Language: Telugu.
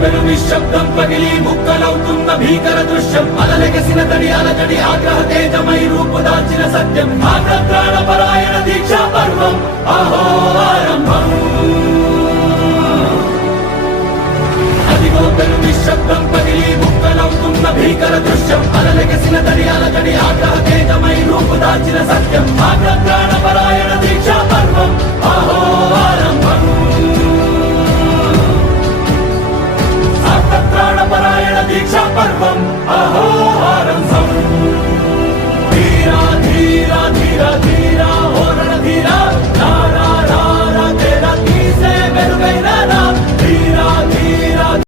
పెను నిశ్శబ్దం పగిలి ముక్కలవుతున్న భీకర దృశ్యం అలలెగసిన తడి అలజడి ఆగ్రహ తేజమై రూపుదాల్చిన సత్యం ఆగ్రత్రాణ పరాయణ దీక్షా పర్వం అహో ఆరంభం అదిగో పెను నిశ్శబ్దం పగిలి ముక్కలవుతున్న భీకర దృశ్యం అలలెగసిన తడి అలజడి ఆగ్రహ తేజమై రూపుదాల్చిన సత్యం ఆగ్రత్రాణ పరాయణ దీక్షా పర్వం అహో ఆరంభం దీక్షా పర్వం అహో ఆరంభం